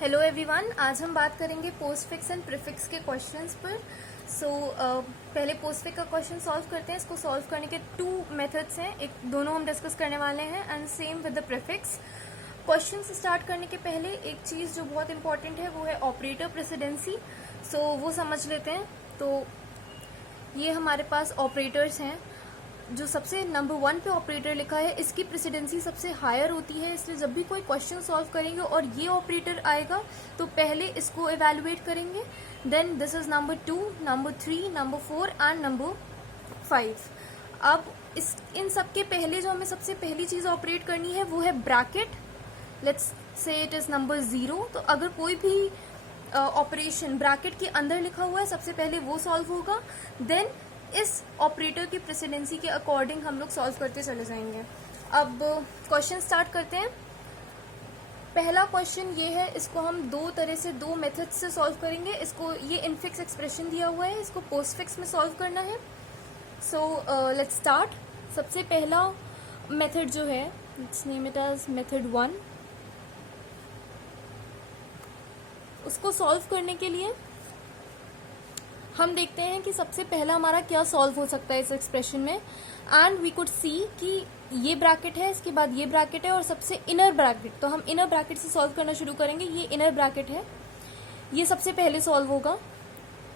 Hello everyone, आज हम बात करेंगे पोस्टफिक्स एंड प्रीफिक्स के क्वेश्चंस पर। पहले पोस्टफिक्स का क्वेश्चन सॉल्व करते हैं। इसको सॉल्व करने के 2 मेथड्स हैं, एक दोनों हम डिस्कस करने वाले हैं and same with the prefix. Question start करने के पहले एक चीज़ जो बहुत इंपॉर्टेंट है वो है ऑपरेटर प्रेसिडेंसी। वो समझ लेते हैं। तो ये हमारे पास ऑपरेटर्स हैं। जो सबसे नंबर 1 पे ऑपरेटर लिखा है इसकी प्रेसिडेंसी सबसे हायर होती है, इसलिए जब भी कोई क्वेश्चन सॉल्व करेंगे और ये ऑपरेटर आएगा तो पहले इसको एवेलुएट करेंगे। Then this is number 2, number 3, number 4 and number 5। अब इन सब के पहले जो हमें सबसे पहली चीज ऑपरेट करनी है वो है bracket. Let's say it is number 0। तो अगर कोई भी ऑपरेशन ब्रैकेट के अंदर लिखा हुआ है सबसे पहले वो सॉल्व होगा। देन इस ऑपरेटर की प्रेसिडेंसी के अकॉर्डिंग हम लोग सॉल्व करते चले जाएंगे। अब क्वेश्चन स्टार्ट करते हैं। पहला क्वेश्चन ये है, इसको हम दो मेथड से सॉल्व करेंगे। इसको ये इनफिक्स एक्सप्रेशन दिया हुआ है, इसको पोस्टफिक्स में सॉल्व करना है। Let's start. सबसे पहला मेथड जो है, let's name it as method 1। उसको सॉल्व करने के लिए हम देखते हैं कि सबसे पहला हमारा क्या सॉल्व हो सकता है इस एक्सप्रेशन में। एंड वी कुड सी कि ये ब्रैकेट है, इसके बाद ये ब्रैकेट है और सबसे इनर ब्रैकेट। तो हम इनर ब्रैकेट से सॉल्व करना शुरू करेंगे। ये इनर ब्रैकेट है, ये सबसे पहले सॉल्व होगा।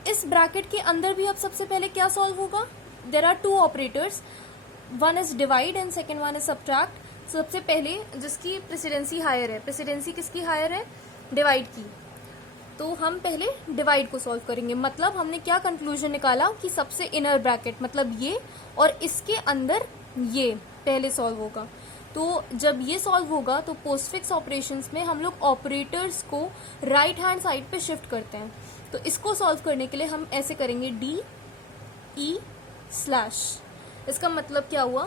इस ब्रैकेट के अंदर भी अब सबसे पहले क्या सॉल्व होगा? There are 2 operators, one is divide and second one is subtract. सबसे पहले जिसकी प्रेसिडेंसी हायर है, प्रेसिडेंसी किसकी हायर है? डिवाइड की। तो हम पहले डिवाइड को सॉल्व करेंगे। मतलब हमने क्या कंक्लूजन निकाला कि सबसे इनर ब्रैकेट मतलब ये और इसके अंदर ये पहले सॉल्व होगा। तो जब ये सॉल्व होगा तो पोस्टफिक्स ऑपरेशंस में हम लोग ऑपरेटर्स को राइट हैंड साइड पे शिफ्ट करते हैं। तो इसको सॉल्व करने के लिए हम ऐसे करेंगे DE/। इसका मतलब क्या हुआ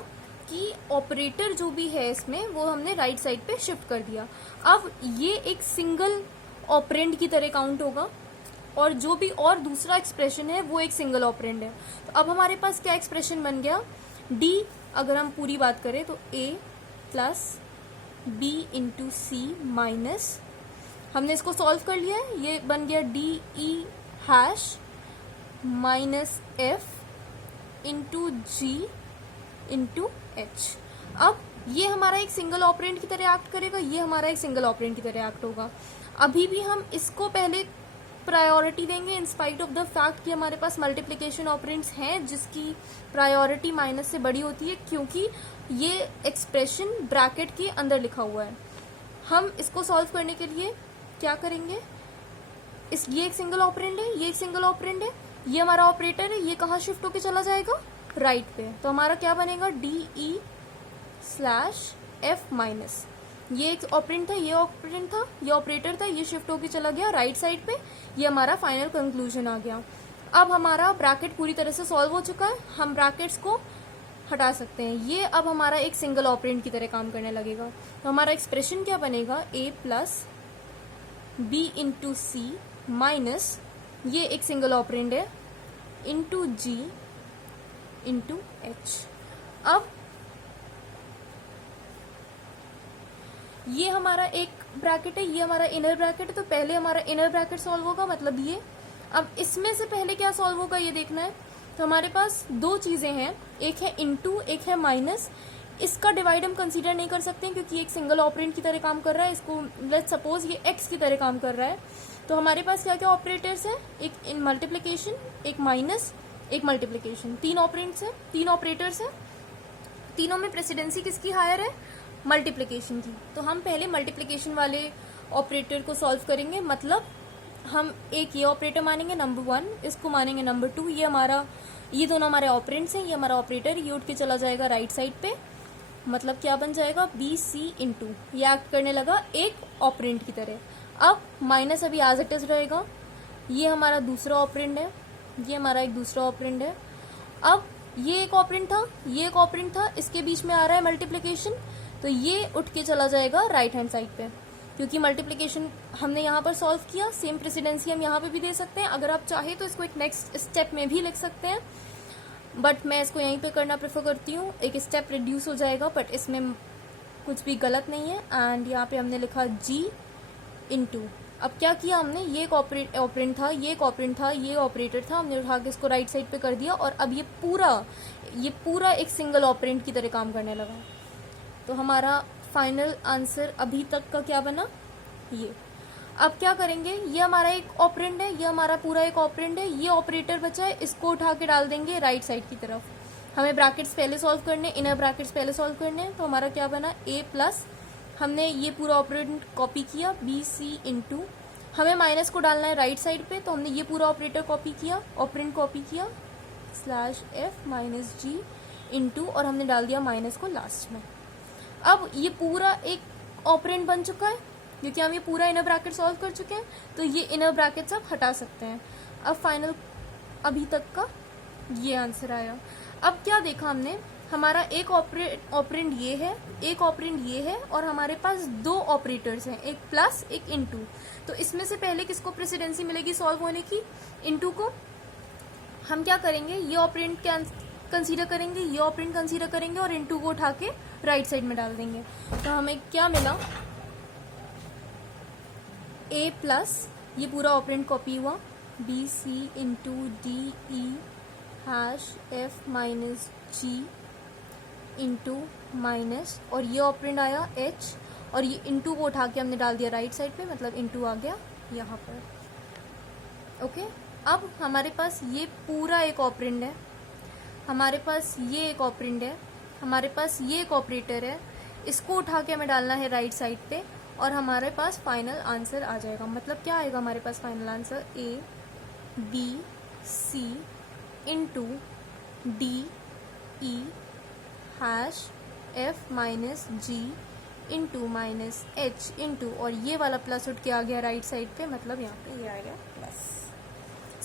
कि ऑपरेटर जो भी है इसमें वो हमने राइट साइड पे शिफ्ट कर दिया। अब ये एक सिंगल ऑपरेंड की तरह काउंट होगा और जो भी और दूसरा एक्सप्रेशन है वो एक सिंगल ऑपरेंड है। तो अब हमारे पास क्या एक्सप्रेशन बन गया? D, अगर हम पूरी बात करें तो A plus B into C minus, हमने इसको सॉल्व कर लिया है। ये बन गया DE# minus F into G into H। अब ये हमारा एक सिंगल ऑपरेंड की तरह एक्ट करेगा, ये हमारा एक सिंगल ऑपरेंड की तरह एक्ट होगा। अभी भी हम इसको पहले प्रायोरिटी देंगे in spite of the fact कि हमारे पास मल्टीप्लिकेशन ऑपरेंड्स हैं जिसकी प्रायोरिटी माइनस से बड़ी होती है, क्योंकि ये एक्सप्रेशन ब्रैकेट के अंदर लिखा हुआ है। हम इसको सॉल्व करने के लिए क्या करेंगे? ये एक सिंगल ऑपरेंड है, ये एक सिंगल ऑपरेंड है, ये हमारा ऑपरेटर है, ये कहाँ शिफ्ट होके चला जाएगा? राइट पे। तो हमारा क्या बनेगा? DE/F minus. ये एक ऑपरेंड था, ये ऑपरेंड था, ये ऑपरेटर था, ये शिफ्ट होके चला गया राइट साइड पे। ये हमारा फाइनल कंक्लूजन आ गया। अब हमारा ब्रैकेट पूरी तरह से सॉल्व हो चुका है, हम ब्रैकेट्स को हटा सकते हैं। ये अब हमारा एक सिंगल ऑपरेंड की तरह काम करने लगेगा। तो हमारा एक्सप्रेशन क्या बनेगा? A plus B into C minus, ये एक सिंगल ऑपरेंड है, इंटू G इंटू H। अब ये हमारा एक ब्रैकेट है, ये हमारा इनर ब्रैकेट है। तो पहले हमारा इनर ब्रैकेट सॉल्व होगा, मतलब ये। अब इसमें से पहले क्या सॉल्व होगा ये देखना है। तो हमारे पास 2 चीजें हैं, एक है इनटू, एक है माइनस। इसका डिवाइड हम कंसीडर नहीं कर सकते क्योंकि एक सिंगल ऑपरेंड की तरह काम कर रहा है। इसको लेट्स सपोज ये x की तरह काम कर रहा है। तो हमारे पास क्या क्या ऑपरेटर्स है? एक इन मल्टीप्लीकेशन, एक माइनस, एक मल्टीप्लीकेशन। 3 ऑपरेंड्स है, 3 ऑपरेटर्स है। तीनों में प्रेसिडेंसी किसकी हायर है? मल्टीप्लिकेशन की। तो हम पहले मल्टीप्लिकेशन वाले ऑपरेटर को सॉल्व करेंगे। मतलब हम एक ये ऑपरेटर मानेंगे नंबर 1, इसको मानेंगे नंबर 2। ये दोनों हमारे ऑपरेंड्स हैं, ये हमारा ऑपरेटर, ये उठ के चला जाएगा राइट साइड पे। मतलब क्या बन जाएगा? BC इंटू, ये एक्ट करने लगा एक ऑपरेंड की तरह। अब माइनस अभी एज इट इज रहेगा। ये हमारा दूसरा ऑपरेंड है, ये हमारा एक दूसरा ऑपरेंड है। अब ये एक ऑपरेंड था, ये एक ऑपरेंड था, इसके बीच में आ रहा है मल्टीप्लिकेशन। तो ये उठ के चला जाएगा राइट हैंड साइड पे, क्योंकि मल्टीप्लिकेशन हमने यहाँ पर सॉल्व किया। सेम प्रेसिडेंसी हम यहाँ पे भी दे सकते हैं। अगर आप चाहे तो इसको एक नेक्स्ट स्टेप में भी लिख सकते हैं, बट मैं इसको यहीं पे करना प्रेफर करती हूँ। एक स्टेप रिड्यूस हो जाएगा, बट इसमें कुछ भी गलत नहीं है। एंड यहाँ पे हमने लिखा G इंटू अब क्या किया हमने, ये एक ऑपरेंड था, ये एक ऑपरेंड था, ये ऑपरेटर था, हमने उठा के इसको राइट साइड पे कर दिया और अब ये पूरा एक सिंगल ऑपरेंड की तरह काम करने लगा। तो हमारा फाइनल आंसर अभी तक का क्या बना, ये। अब क्या करेंगे, ये हमारा एक ऑपरेंड है, ये हमारा पूरा एक ऑपरेंड है, ये ऑपरेटर बचा है, इसको उठा के डाल देंगे राइट साइड की तरफ। हमें ब्रैकेट्स पहले सॉल्व करने, इनर ब्रैकेट्स पहले सॉल्व करने, तो हमारा क्या बना, a प्लस, हमने ये पूरा ऑपरेंड कॉपी किया बी सी इंटू, हमें माइनस को डालना है राइट साइड पे, तो हमने ये पूरा ऑपरेटर कॉपी किया, ऑपरेंड कॉपी किया slash F minus G into, और हमने डाल दिया माइनस को लास्ट में। अब ये पूरा एक ऑपरेंड बन चुका है क्योंकि हम ये पूरा इनर ब्रैकेट सॉल्व कर चुके हैं, तो ये इनर ब्रैकेट्स आप हटा सकते हैं। अब फाइनल अभी तक का ये आंसर आया। अब क्या देखा हमने, हमारा एक ऑपरेंड ये है, एक ऑपरेंड ये है, और हमारे पास दो ऑपरेटर्स हैं, एक प्लस एक इनटू। तो इसमें से पहले किसको प्रेसिडेंसी मिलेगी सॉल्व होने की, इनटू को। हम क्या करेंगे, ये ऑपरेंड कंसीडर करेंगे, ये ऑपरेंड कंसीडर करेंगे और इनटू को उठा के राइट साइड में डाल देंगे। तो हमें क्या मिला, a प्लस, ये पूरा ऑपरेंड कॉपी हुआ, B C into D E hash F minus G into minus, और ये ऑपरेंड आया h, और ये इंटू को उठा के हमने डाल दिया राइट साइड पे, मतलब इंटू आ गया यहाँ पर। ओके, अब हमारे पास ये पूरा एक ऑपरेंड है, हमारे पास ये एक ऑपरेंड है, हमारे पास ये एक ऑपरेटर है, इसको उठा के हमें डालना है राइट साइड पे, और हमारे पास फाइनल आंसर आ जाएगा। मतलब क्या आएगा हमारे पास final answer, A B C into D E hash F minus G into minus H into, और ये वाला प्लस उठ के आ गया राइट साइड पे, मतलब यहाँ पे ये आ गया प्लस।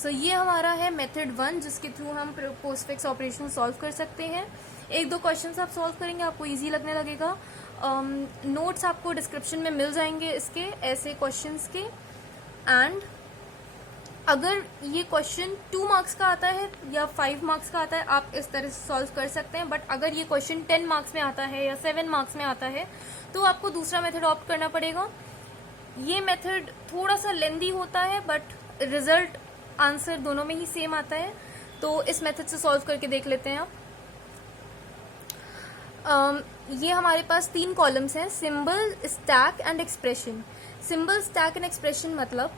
सो ये हमारा है मेथड 1, जिसके थ्रू हम पोस्टफिक्स ऑपरेशन सॉल्व कर सकते हैं। एक दो क्वेश्चंस आप सॉल्व करेंगे, आपको इजी लगने लगेगा। नोट्स आपको डिस्क्रिप्शन में मिल जाएंगे इसके, ऐसे क्वेश्चंस के। एंड अगर ये क्वेश्चन 2 मार्क्स का आता है या 5 मार्क्स का आता है, आप इस तरह से सॉल्व कर सकते हैं। बट अगर ये क्वेश्चन 10 मार्क्स में आता है या 7 मार्क्स में आता है, तो आपको दूसरा मेथड ऑप्ट करना पड़ेगा। ये मेथड थोड़ा सा लेंदी होता है, बट रिजल्ट आंसर दोनों में ही सेम आता है। तो इस मेथड से सॉल्व करके देख लेते हैं आप। ये हमारे पास 3 कॉलम्स हैं, symbol, stack and expression. Symbol, stack and expression मतलब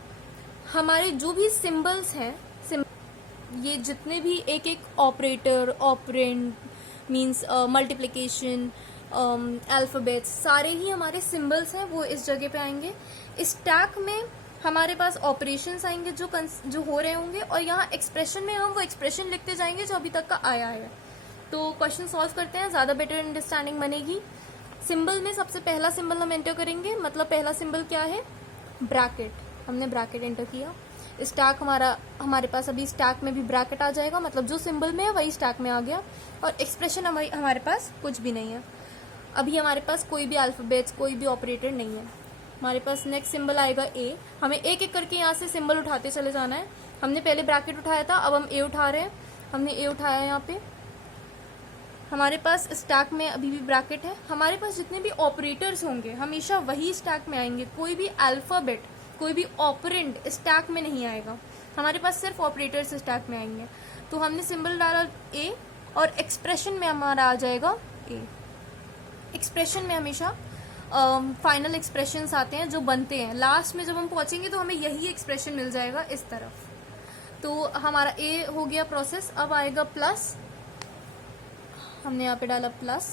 हमारे जो भी सिंबल्स हैं, ये जितने भी एक एक operator, operand means multiplication, alphabets, सारे ही हमारे सिंबल्स हैं, वो इस जगह पे आएंगे। स्टैक में हमारे पास ऑपरेशंस आएंगे जो हो रहे होंगे, और यहाँ एक्सप्रेशन में हम वो एक्सप्रेशन लिखते जाएंगे जो अभी तक का आया है। तो क्वेश्चन सॉल्व करते हैं, ज़्यादा बेटर अंडरस्टैंडिंग बनेगी। सिंबल में सबसे पहला सिंबल हम एंटर करेंगे, मतलब पहला सिंबल क्या है, ब्रैकेट। हमने ब्रैकेट एंटर किया। स्टैक हमारे पास अभी स्टैक में भी ब्रैकेट आ जाएगा, मतलब जो सिंबल में है वही स्टैक में आ गया। और एक्सप्रेशन हमारे पास कुछ भी नहीं है, अभी हमारे पास कोई भी अल्फाबेट्स, कोई भी ऑपरेटर नहीं है। हमारे पास नेक्स्ट सिंबल आएगा ए। हमें एक एक करके यहाँ से सिंबल उठाते चले जाना है। हमने पहले ब्रैकेट उठाया था, अब हम ए उठा रहे हैं। हमने ए उठाया यहाँ पे। हमारे पास स्टैक में अभी भी ब्रैकेट है। हमारे पास जितने भी ऑपरेटर्स होंगे हमेशा वही स्टैक में आएंगे, कोई भी अल्फाबेट, कोई भी ऑपरेंड स्टैक में नहीं आएगा। हमारे पास सिर्फ ऑपरेटर्स स्टैक में आएंगे। तो हमने सिंबल डाला ए, और एक्सप्रेशन में हमारा आ जाएगा ए। एक्सप्रेशन में हमेशा फाइनल एक्सप्रेशंस आते हैं जो बनते हैं लास्ट में। जब हम पहुंचेंगे तो हमें यही एक्सप्रेशन मिल जाएगा इस तरफ। तो हमारा ए हो गया प्रोसेस। अब आएगा प्लस, हमने यहाँ पे डाला प्लस।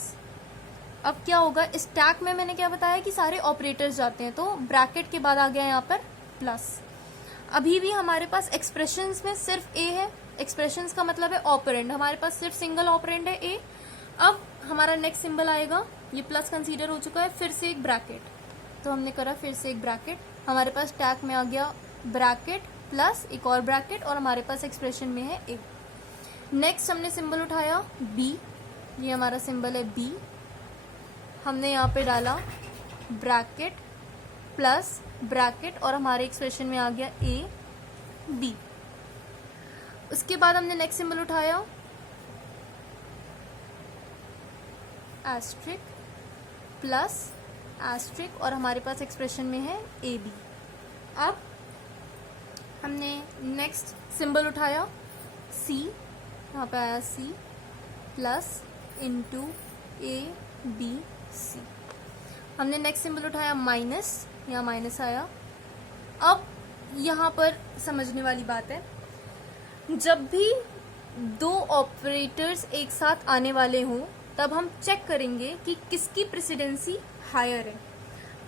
अब क्या होगा, स्टैक में मैंने क्या बताया कि सारे ऑपरेटर्स जाते हैं, तो ब्रैकेट के बाद आ गया यहाँ पर प्लस। अभी भी हमारे पास एक्सप्रेशंस में सिर्फ ए है। एक्सप्रेशंस का मतलब है ऑपरेंड, हमारे पास सिर्फ सिंगल ऑपरेंड है ए। अब हमारा नेक्स्ट सिंबल आएगा, ये प्लस कंसीडर हो चुका है, फिर से एक ब्रैकेट। तो हमने करा फिर से एक ब्रैकेट, हमारे पास स्टैक में आ गया ब्रैकेट प्लस एक और ब्रैकेट, और हमारे पास एक्सप्रेशन में है ए। नेक्स्ट हमने सिंबल उठाया बी, ये हमारा सिंबल है बी। हमने यहाँ पे डाला ब्रैकेट प्लस ब्रैकेट, और हमारे एक्सप्रेशन में आ गया ए बी। उसके बाद हमने नेक्स्ट सिंबल उठाया एस्ट्रिक प्लस एस्ट्रिक, और हमारे पास एक्सप्रेशन में है ए बी। अब हमने नेक्स्ट सिंबल उठाया C, यहाँ पे आया C प्लस इंटू ABC। हमने नेक्स्ट सिंबल उठाया माइनस, यहाँ माइनस आया। अब यहाँ पर समझने वाली बात है, जब भी दो ऑपरेटर्स एक साथ आने वाले हों तब हम चेक करेंगे कि किसकी प्रेसिडेंसी हायर है।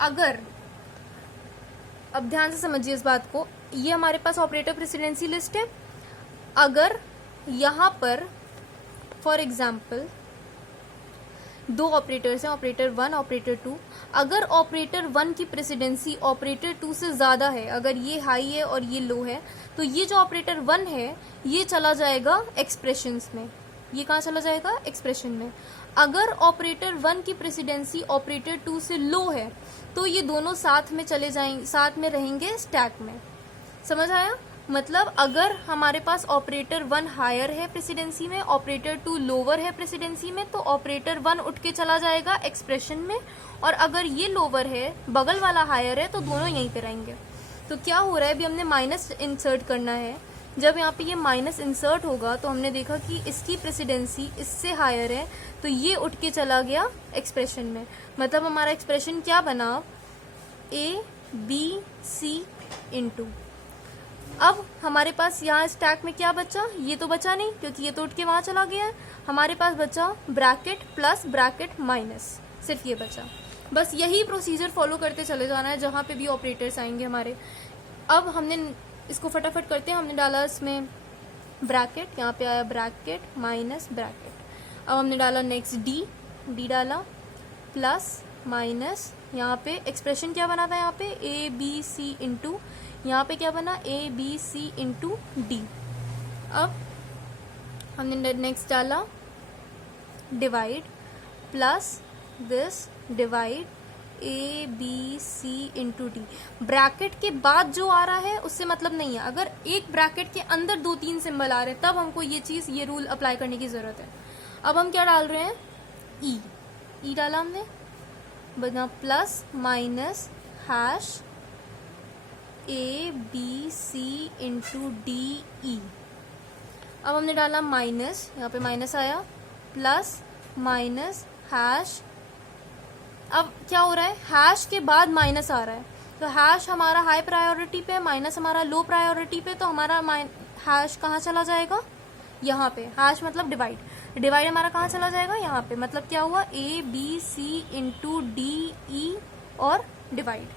अगर, अब ध्यान से समझिए इस बात को, ये हमारे पास ऑपरेटर प्रेसिडेंसी लिस्ट है। अगर यहाँ पर फॉर एग्जाम्पल दो ऑपरेटर्स हैं, ऑपरेटर 1 ऑपरेटर 2, अगर ऑपरेटर 1 की प्रेसिडेंसी ऑपरेटर 2 से ज़्यादा है, अगर ये हाई है और ये लो है, तो ये जो ऑपरेटर 1 है ये चला जाएगा एक्सप्रेशंस में। ये कहाँ चला जाएगा? एक्सप्रेशन में। अगर ऑपरेटर 1 की प्रेसिडेंसी ऑपरेटर 2 से लो है तो ये दोनों साथ में चले जाएंगे, साथ में रहेंगे स्टैक में। समझ आया? मतलब अगर हमारे पास ऑपरेटर 1 हायर है प्रेसिडेंसी में, ऑपरेटर 2 लोअर है प्रेसिडेंसी में, तो ऑपरेटर 1 उठ के चला जाएगा एक्सप्रेशन में, और अगर ये लोअर है, बगल वाला हायर है, तो दोनों यहीं पे रहेंगे। तो क्या हो रहा है, अभी हमने माइनस इंसर्ट करना है। जब यहाँ पे ये माइनस इंसर्ट होगा तो हमने देखा कि इसकी प्रेसिडेंसी इससे हायर है, तो ये उठ के चला गया एक्सप्रेशन में। मतलब हमारा एक्सप्रेशन क्या बना? ABC इंटू, अब हमारे पास यहाँ स्टैक में क्या बचा? ये तो बचा नहीं, क्योंकि ये तो उठ के वहां चला गया है। हमारे पास बचा ब्रैकेट प्लस ब्रैकेट माइनस, सिर्फ ये बचा। बस यही प्रोसीजर फॉलो करते चले जाना है जहां पे भी ऑपरेटर्स आएंगे हमारे। अब हमने इसको फटाफट करते हैं। हमने डाला इसमें ब्रैकेट, यहाँ पे आया ब्रैकेट माइनस ब्रैकेट। अब हमने डाला नेक्स्ट डी डाला प्लस माइनस, यहाँ पे एक्सप्रेशन क्या बना था? यहाँ पे ABC इंटू, यहाँ पे क्या बना? ABC into D. अब हमने नेक्स्ट डाला divide plus this divide ABC into D. Bracket के बाद जो आ रहा है उससे मतलब नहीं है। अगर एक ब्रैकेट के अंदर 2-3 सिंबल आ रहे हैं तब हमको ये रूल अप्लाई करने की जरूरत है। अब हम क्या डाल रहे हैं? ई डाला हमने, बना plus minus hash ABC into DE। अब हमने डाला माइनस, यहाँ पे माइनस आया, प्लस माइनस हैश। अब क्या हो रहा है? हैश के बाद माइनस आ रहा है, तो हैश हमारा हाई प्रायोरिटी पे, माइनस हमारा लो प्रायोरिटी पे, तो हमारा हैश कहाँ चला जाएगा? यहाँ पे। हैश मतलब डिवाइड, डिवाइड हमारा कहाँ चला जाएगा? यहाँ पे। मतलब क्या हुआ? ABC इंटू DE और डिवाइड।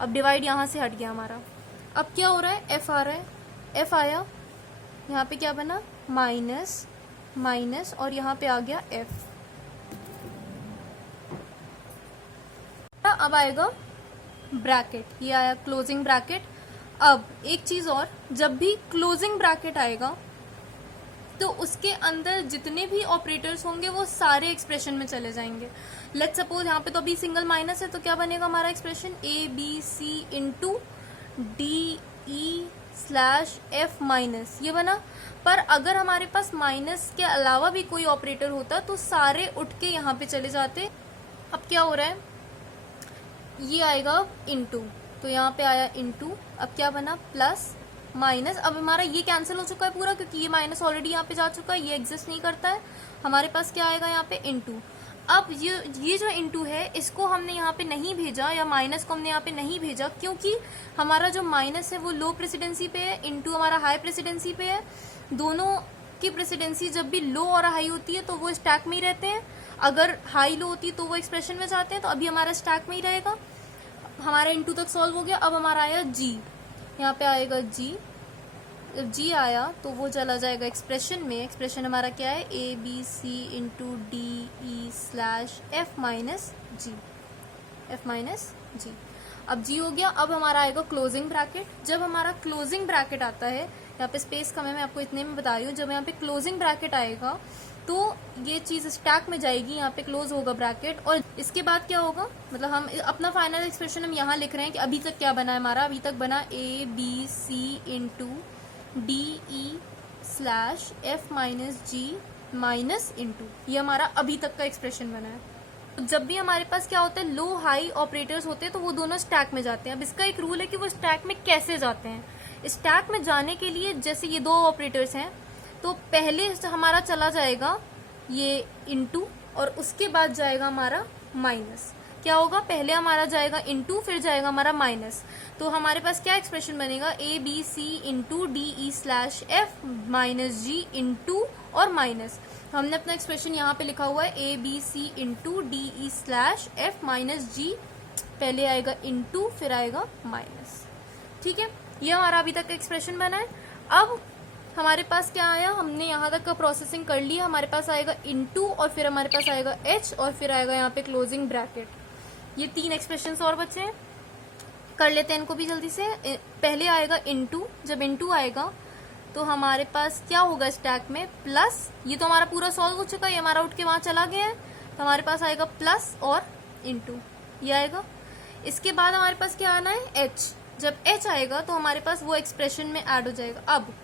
अब डिवाइड यहाँ से हट गया हमारा। अब क्या हो रहा है? F आ रहा है, F आया, यहाँ पे क्या बना? माइनस माइनस, और यहाँ पे आ गया F। अब आएगा ब्रैकेट, ये आया क्लोजिंग ब्रैकेट। अब एक चीज और, जब भी क्लोजिंग ब्रैकेट आएगा तो उसके अंदर जितने भी ऑपरेटर्स होंगे वो सारे एक्सप्रेशन में चले जाएंगे। लेट्स सपोज यहाँ पे तो अभी सिंगल माइनस है, तो क्या बनेगा हमारा expression? ABC into DE slash F minus, ये बना। पर अगर हमारे पास माइनस के अलावा भी कोई ऑपरेटर होता तो सारे उठ के यहाँ पे चले जाते। अब क्या हो रहा है? ये आएगा इंटू, तो यहाँ पे आया इंटू। अब क्या बना? Plus minus. अब हमारा ये कैंसिल हो चुका है पूरा, क्योंकि ये माइनस ऑलरेडी यहाँ पे जा चुका है, ये एग्जिस्ट नहीं करता है। हमारे पास क्या आएगा यहाँ पे? इंटू। अब ये जो इंटू है इसको हमने यहाँ पे नहीं भेजा, या माइनस को हमने यहाँ पे नहीं भेजा, क्योंकि हमारा जो माइनस है वो लो प्रेसिडेंसी पे है, इंटू हमारा हाई प्रेसिडेंसी पे है। दोनों की प्रेसिडेंसी जब भी लो और हाई होती है तो वो स्टैक में ही रहते हैं। अगर हाई लो होती तो वो एक्सप्रेशन में जाते हैं, तो अभी हमारा स्टैक में ही रहेगा। हमारा इंटू तक सॉल्व हो गया। अब हमारा आया जी, यहाँ पे आएगा जी। जब जी आया तो वो चला जाएगा एक्सप्रेशन में। एक्सप्रेशन हमारा क्या है? ABC into DE slash F minus G, F minus G. अब जी हो गया। अब हमारा आएगा क्लोजिंग ब्रैकेट। जब हमारा क्लोजिंग ब्रैकेट आता है, यहाँ पे स्पेस कम है, मैं आपको इतने में बता रही हूँ, जब यहाँ पे क्लोजिंग ब्रैकेट आएगा तो ये चीज स्टैक में जाएगी, यहाँ पे क्लोज होगा ब्रैकेट। और इसके बाद क्या होगा? मतलब हम अपना फाइनल एक्सप्रेशन हम यहाँ लिख रहे हैं कि अभी तक क्या बना है हमारा। अभी तक बना ABC into DE slash F minus G minus into, ये हमारा अभी तक का एक्सप्रेशन बना है। जब भी हमारे पास क्या होता है, लो हाई ऑपरेटर्स होते हैं तो वो दोनों स्टैक में जाते हैं। अब इसका एक रूल है कि वो स्टैक में कैसे जाते हैं। स्टैक में जाने के लिए जैसे ये दो ऑपरेटर्स हैं, तो पहले हमारा चला जाएगा ये इनटू और उसके बाद जाएगा हमारा माइनस। क्या होगा, पहले हमारा जाएगा इनटू, फिर जाएगा हमारा माइनस। तो हमारे पास क्या एक्सप्रेशन बनेगा, A B C into D E slash F minus G into और माइनस। हमने अपना एक्सप्रेशन यहाँ पे लिखा हुआ है, A B C into D E slash F minus G, पहले आएगा इनटू फिर आएगा माइनस। ठीक है, ये हमारा अभी तक का एक्सप्रेशन बना है। अब हमारे पास क्या आया, हमने यहाँ तक का प्रोसेसिंग कर लिया। हमारे पास आएगा इनटू और फिर हमारे पास आएगा एच और फिर आएगा यहाँ पे क्लोजिंग ब्रैकेट। ये तीन एक्सप्रेशंस और बचे हैं, कर लेते हैं इनको भी जल्दी से। पहले आएगा इनटू, जब इनटू आएगा तो हमारे पास क्या होगा स्टैक में, प्लस, ये तो हमारा पूरा सॉल्व हो चुका है, ये हमारा उठ के वहां चला गया है, तो हमारे पास आएगा प्लस और इनटू, ये आएगा। इसके बाद हमारे पास क्या आना है, एच। जब एच आएगा तो हमारे पास वो एक्सप्रेशन में ऐड हो जाएगा। अब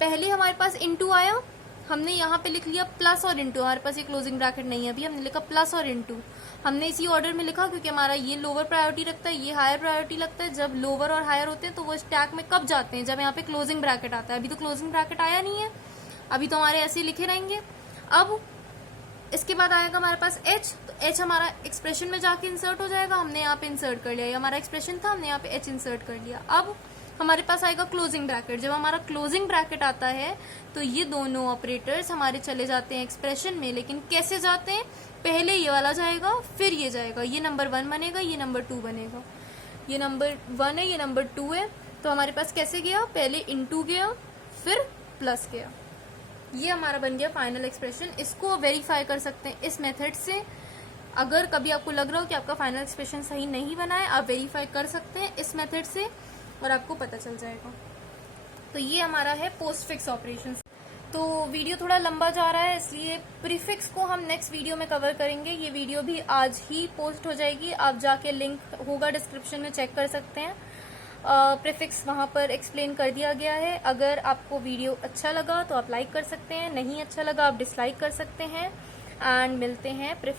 पहले हमारे पास इनटू आया, हमने यहाँ पे लिख लिया प्लस और इनटू, हमारे पास ये क्लोजिंग ब्रैकेट नहीं है अभी, हमने लिखा प्लस और इनटू। हमने इसी ऑर्डर में लिखा क्योंकि हमारा ये लोअर प्रायोरिटी रखता है, ये हायर प्रायोरिटी लगता है। जब लोअर और हायर होते हैं तो वो स्टैक में कब जाते हैं, जब यहाँ पे क्लोजिंग ब्रैकेट आता है। अभी तो क्लोजिंग ब्रैकेट आया नहीं है, अभी तो हमारे ऐसे लिखे रहेंगे। अब इसके बाद आएगा हमारे पास एच, तो एच हमारा एक्सप्रेशन में जाके इंसर्ट हो जाएगा, हमने यहाँ पे इंसर्ट कर लिया, ये हमारा एक्सप्रेशन था, हमने यहाँ पे एच इंसर्ट कर लिया। अब हमारे पास आएगा क्लोजिंग ब्रैकेट। जब हमारा क्लोजिंग ब्रैकेट आता है तो ये दोनों ऑपरेटर्स हमारे चले जाते हैं एक्सप्रेशन में, लेकिन कैसे जाते हैं, पहले ये वाला जाएगा फिर ये जाएगा, ये नंबर 1 बनेगा, ये नंबर 2 बनेगा। ये नंबर 1 है, ये नंबर 2 है, तो हमारे पास कैसे गया, पहले इनटू गया फिर प्लस गया। ये हमारा बन गया फाइनल एक्सप्रेशन। इसको वेरीफाई कर सकते हैं इस मेथड से। अगर कभी आपको लग रहा हो कि आपका फाइनल एक्सप्रेशन सही नहीं बना है, आप वेरीफाई कर सकते हैं इस मेथड से और आपको पता चल जाएगा। तो ये हमारा है पोस्टफिक्स ऑपरेशन। तो वीडियो थोड़ा लंबा जा रहा है, इसलिए प्रीफिक्स को हम नेक्स्ट वीडियो में कवर करेंगे। ये वीडियो भी आज ही पोस्ट हो जाएगी, आप जाके लिंक होगा डिस्क्रिप्शन में चेक कर सकते हैं। प्रीफिक्स वहाँ पर एक्सप्लेन कर दिया गया है। अगर आपको वीडियो अच्छा लगा तो आप लाइक कर सकते हैं, नहीं अच्छा लगा आप डिसलाइक कर सकते हैं। एंड मिलते हैं प्रीफिक्स